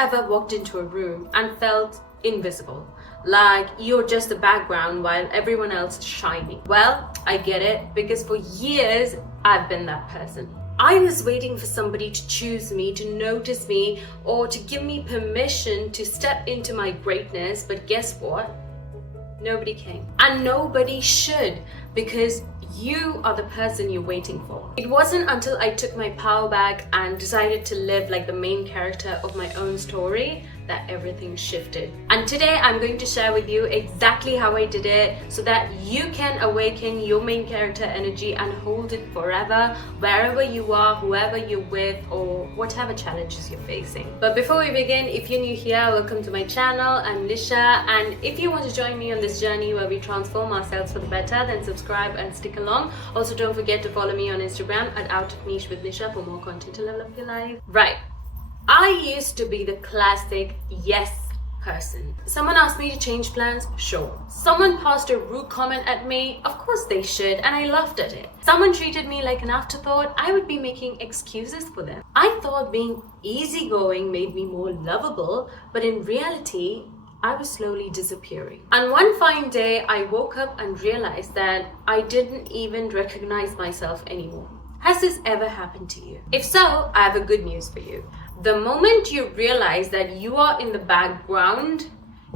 ever walked into a room and felt invisible? Like you're just the background while everyone else is shining? Well, I get it, because for years I've been that person. I was waiting for somebody to choose me, to notice me, or to give me permission to step into my greatness. But guess what? Nobody came. And nobody should, because you are the person you're waiting for. It wasn't until I took my power back and decided to live like the main character of my own story that everything shifted. And today I'm going to share with you exactly how I did it, so that you can awaken your main character energy and hold it forever, wherever you are, whoever you're with, or whatever challenges you're facing. But before we begin, if you're new here, welcome to my channel. I'm Nisha, and if you want to join me on this journey where we transform ourselves for the better, then subscribe and stick along. Also, don't forget to follow me on Instagram at @outofniche with for more content to level up your life. Right. I used to be the classic yes person. Someone asked me to change plans? Sure. Someone passed a rude comment at me? Of course they should, and I laughed at it. Someone treated me like an afterthought? I would be making excuses for them. I thought being easygoing made me more lovable, but in reality, I was slowly disappearing. And one fine day, I woke up and realized that I didn't even recognize myself anymore. Has this ever happened to you? If so, I have a good news for you. The moment you realize that you are in the background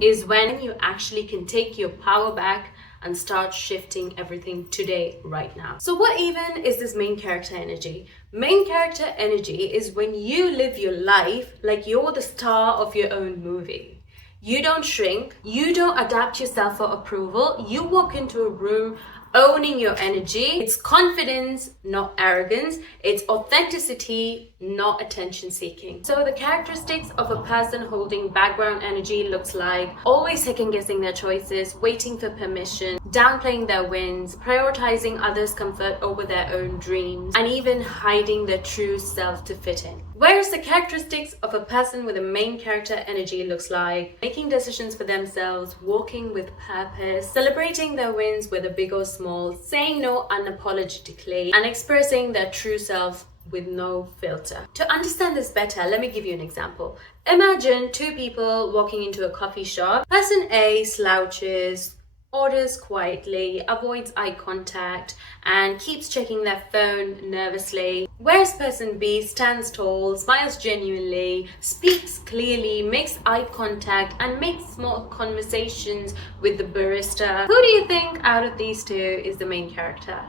is when you actually can take your power back and start shifting everything today, right now. So what even is this main character energy? Main character energy is when you live your life like you're the star of your own movie. You don't shrink, you don't adapt yourself for approval, you walk into a room owning your energy. It's confidence, not arrogance. It's authenticity, not attention seeking. So the characteristics of a person holding background energy looks like always second guessing their choices, waiting for permission, downplaying their wins, prioritizing others' comfort over their own dreams, and even hiding their true self to fit in. Whereas the characteristics of a person with a main character energy looks like making decisions for themselves, walking with purpose, celebrating their wins whether big or small, saying no unapologetically, and expressing their true self with no filter. To understand this better, let me give you an example. Imagine two people walking into a coffee shop. Person A slouches, orders quietly, avoids eye contact, and keeps checking their phone nervously. Whereas person B stands tall, smiles genuinely, speaks clearly, makes eye contact, and makes small conversations with the barista. Who do you think out of these two is the main character?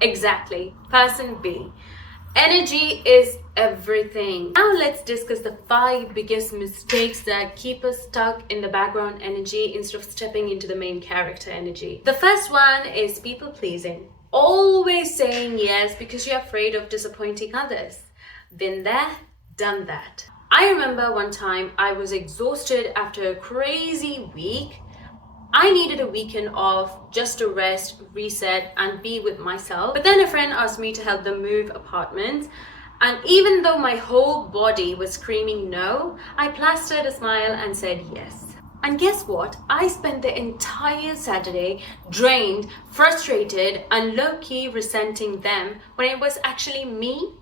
Exactly, person B. Energy is everything. Now let's discuss the 5 biggest mistakes that keep us stuck in the background energy instead of stepping into the main character energy. The first one is people pleasing. Always saying yes because you're afraid of disappointing others. Been there, done that. I remember one time I was exhausted after a crazy week. I needed a weekend off just to rest, reset, and be with myself. But then a friend asked me to help them move apartments. And even though my whole body was screaming no, I plastered a smile and said yes. And guess what? I spent the entire Saturday drained, frustrated, and low-key resenting them when it was actually me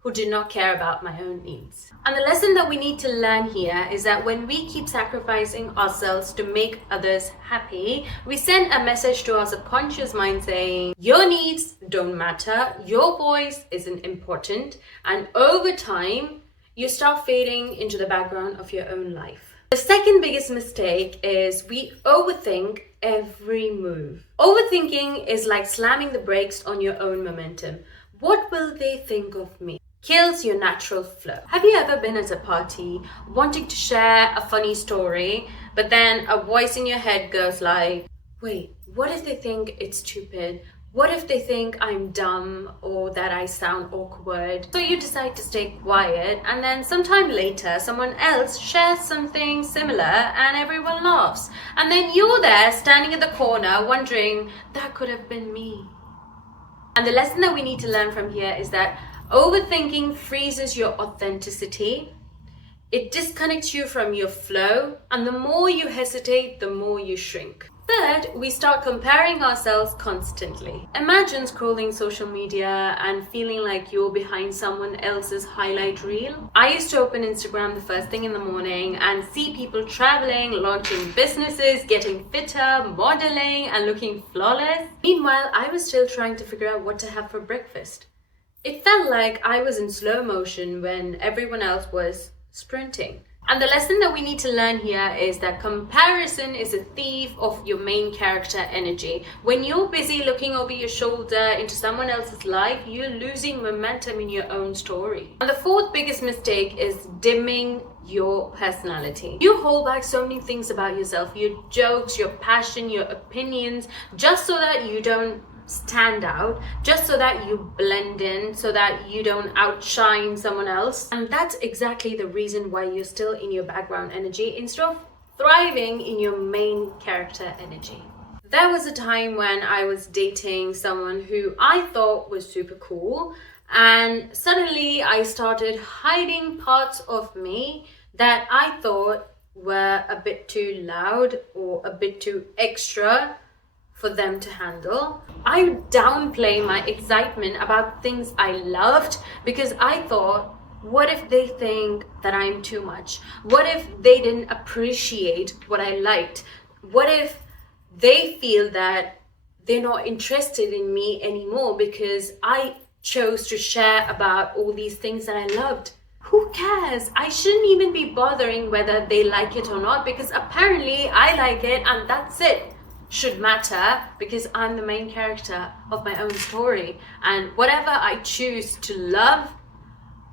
who did not care about my own needs. And the lesson that we need to learn here is that when we keep sacrificing ourselves to make others happy, we send a message to our subconscious mind saying, your needs don't matter, your voice isn't important, and over time, you start fading into the background of your own life. The second biggest mistake is we overthink every move. Overthinking is like slamming the brakes on your own momentum. What will they think of me? Kills your natural flow. Have you ever been at a party wanting to share a funny story, but then a voice in your head goes like, wait, what if they think it's stupid? What if they think I'm dumb or that I sound awkward? So you decide to stay quiet, and then sometime later someone else shares something similar and everyone laughs. And then you're there standing in the corner wondering, that could have been me. And the lesson that we need to learn from here is that overthinking freezes your authenticity. It disconnects you from your flow, and the more you hesitate, the more you shrink. Third, we start comparing ourselves constantly. Imagine scrolling social media and feeling like you're behind someone else's highlight reel. I used to open Instagram the first thing in the morning and see people traveling, launching businesses, getting fitter, modeling, and looking flawless. Meanwhile, I was still trying to figure out what to have for breakfast. It felt like I was in slow motion when everyone else was sprinting. And the lesson that we need to learn here is that comparison is a thief of your main character energy. When you're busy looking over your shoulder into someone else's life, you're losing momentum in your own story. And the fourth biggest mistake is dimming your personality. You hold back so many things about yourself, your jokes, your passion, your opinions, just so that you don't stand out, just so that you blend in, so that you don't outshine someone else. And that's exactly the reason why you're still in your background energy instead of thriving in your main character energy. There was a time when I was dating someone who I thought was super cool, and suddenly I started hiding parts of me that I thought were a bit too loud or a bit too extra for them to handle. I would downplay my excitement about things I loved because I thought, what if they think that I'm too much? What if they didn't appreciate what I liked? What if they feel that they're not interested in me anymore because I chose to share about all these things that I loved? Who cares? I shouldn't even be bothering whether they like it or not, because apparently I like it and that's it. Should matter because I'm the main character of my own story, and whatever I choose to love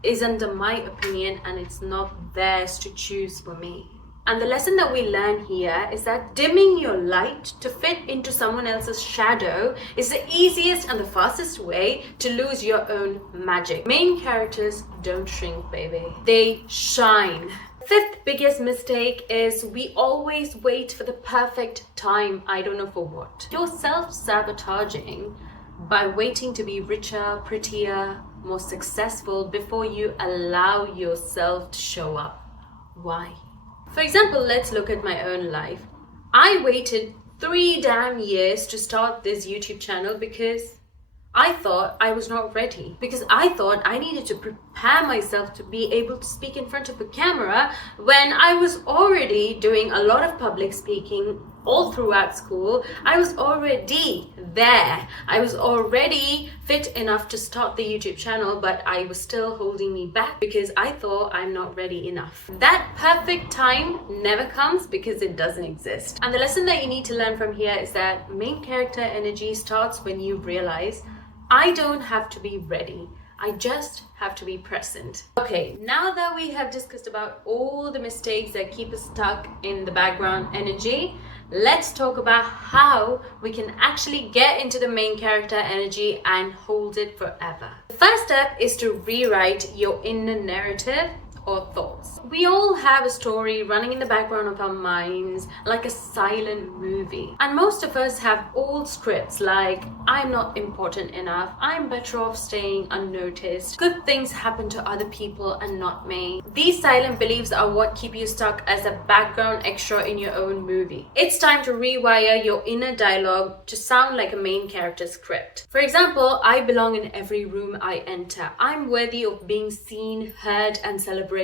is under my opinion and it's not theirs to choose for me. And the lesson that we learn here is that dimming your light to fit into someone else's shadow is the easiest and the fastest way to lose your own magic. Main characters don't shrink, baby. They shine. Fifth biggest mistake is we always wait for the perfect time. I don't know for what. You're self-sabotaging by waiting to be richer, prettier, more successful before you allow yourself to show up. Why? For example, let's look at my own life. I waited 3 damn years to start this YouTube channel because I thought I was not ready, because I thought I needed to prepare myself to be able to speak in front of a camera when I was already doing a lot of public speaking all throughout school. I was already there. I was already fit enough to start the YouTube channel, but I was still holding me back because I thought I'm not ready enough. That perfect time never comes because it doesn't exist. And the lesson that you need to learn from here is that main character energy starts when you realize I don't have to be ready. I just have to be present. Okay, now that we have discussed about all the mistakes that keep us stuck in the background energy, let's talk about how we can actually get into the main character energy and hold it forever. The first step is to rewrite your inner narrative or thoughts. We all have a story running in the background of our minds like a silent movie. And most of us have old scripts like, I'm not important enough, I'm better off staying unnoticed, good things happen to other people and not me. These silent beliefs are what keep you stuck as a background extra in your own movie. It's time to rewire your inner dialogue to sound like a main character script. For example, I belong in every room I enter. I'm worthy of being seen, heard, and celebrated.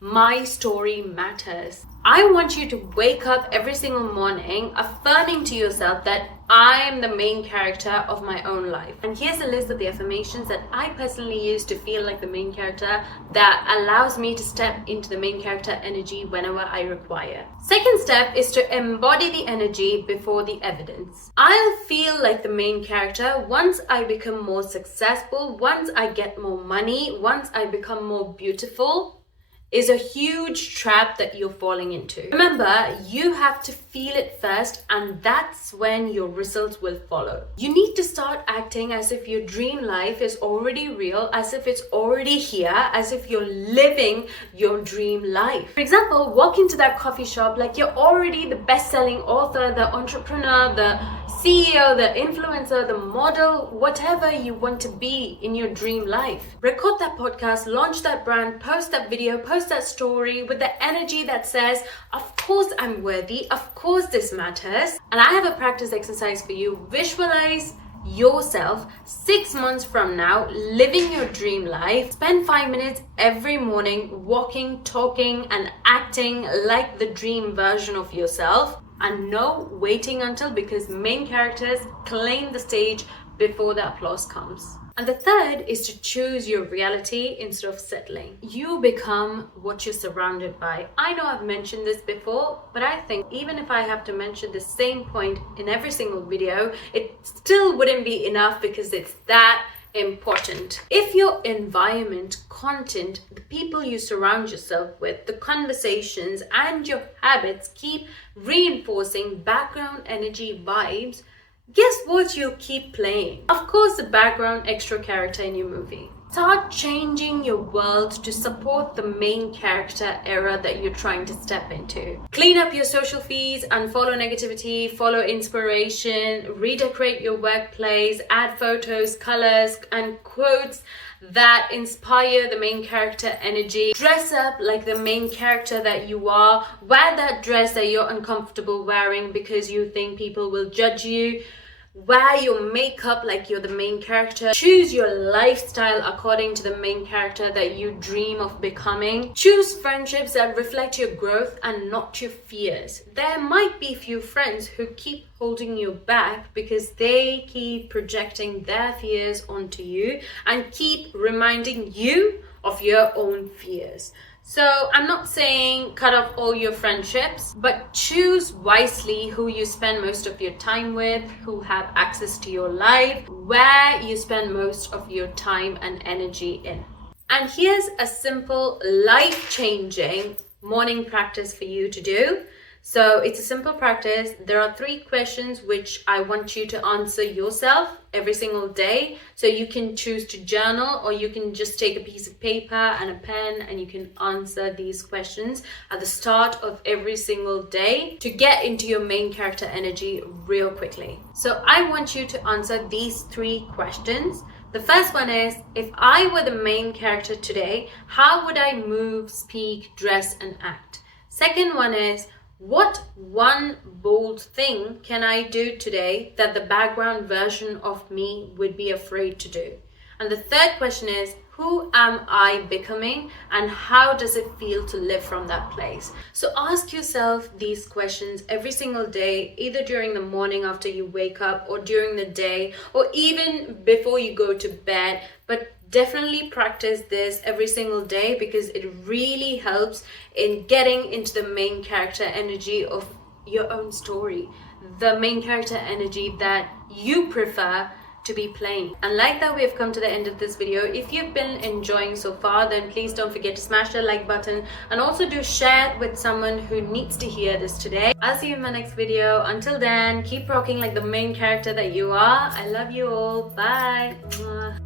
My story matters. I want you to wake up every single morning affirming to yourself that I am the main character of my own life. And here's a list of the affirmations that I personally use to feel like the main character that allows me to step into the main character energy whenever I require. Second step is to embody the energy before the evidence. I'll feel like the main character once I become more successful, once I get more money, once I become more beautiful, is a huge trap that you're falling into. Remember, you have to feel it first, and that's when your results will follow. You need to start acting as if your dream life is already real, as if it's already here, as if you're living your dream life. For example, walk into that coffee shop like you're already the best-selling author, the entrepreneur, the CEO, the influencer, the model, whatever you want to be in your dream life. Record that podcast, launch that brand, post that video, post that story with the energy that says, of course I'm worthy, of course this matters. And I have a practice exercise for you. Visualize yourself 6 months from now living your dream life. Spend 5 minutes every morning walking, talking and acting like the dream version of yourself, and no waiting until, because main characters claim the stage before the applause comes. And the third is to choose your reality instead of settling. You become what you're surrounded by. I know I've mentioned this before, but I think even if I have to mention the same point in every single video, it still wouldn't be enough because it's that important. If your environment, content, the people you surround yourself with, the conversations and your habits keep reinforcing background energy vibes, guess what you'll keep playing? Of course, the background extra character in your movie. Start changing your world to support the main character era that you're trying to step into. Clean up your social feeds, unfollow negativity, follow inspiration, redecorate your workplace, add photos, colors, and quotes that inspire the main character energy. Dress up like the main character that you are. Wear that dress that you're uncomfortable wearing because you think people will judge you. Wear your makeup like you're the main character. Choose your lifestyle according to the main character that you dream of becoming. Choose friendships that reflect your growth and not your fears. There might be few friends who keep holding you back because they keep projecting their fears onto you and keep reminding you of your own fears. So I'm not saying cut off all your friendships, but choose wisely who you spend most of your time with, who have access to your life, where you spend most of your time and energy in. And here's a simple life-changing morning practice for you to do. So it's a simple practice. There are 3 questions which I want you to answer yourself every single day. So you can choose to journal, or you can just take a piece of paper and a pen and you can answer these questions at the start of every single day to get into your main character energy real quickly. So I want you to answer these 3 questions. The first one is, if I were the main character today, how would I move, speak, dress and act? Second one is, what one bold thing can I do today that the background version of me would be afraid to do? And the third question is, who am I becoming and how does it feel to live from that place? So ask yourself these questions every single day, either during the morning after you wake up, or during the day, or even before you go to bed. But definitely practice this every single day because it really helps in getting into the main character energy of your own story, the main character energy that you prefer to be playing. And like that, we have come to the end of this video. If you've been enjoying so far, then please don't forget to smash the like button and also do share it with someone who needs to hear this today. I'll see you in my next video. Until then, keep rocking like the main character that you are. I love you all. Bye. Mwah.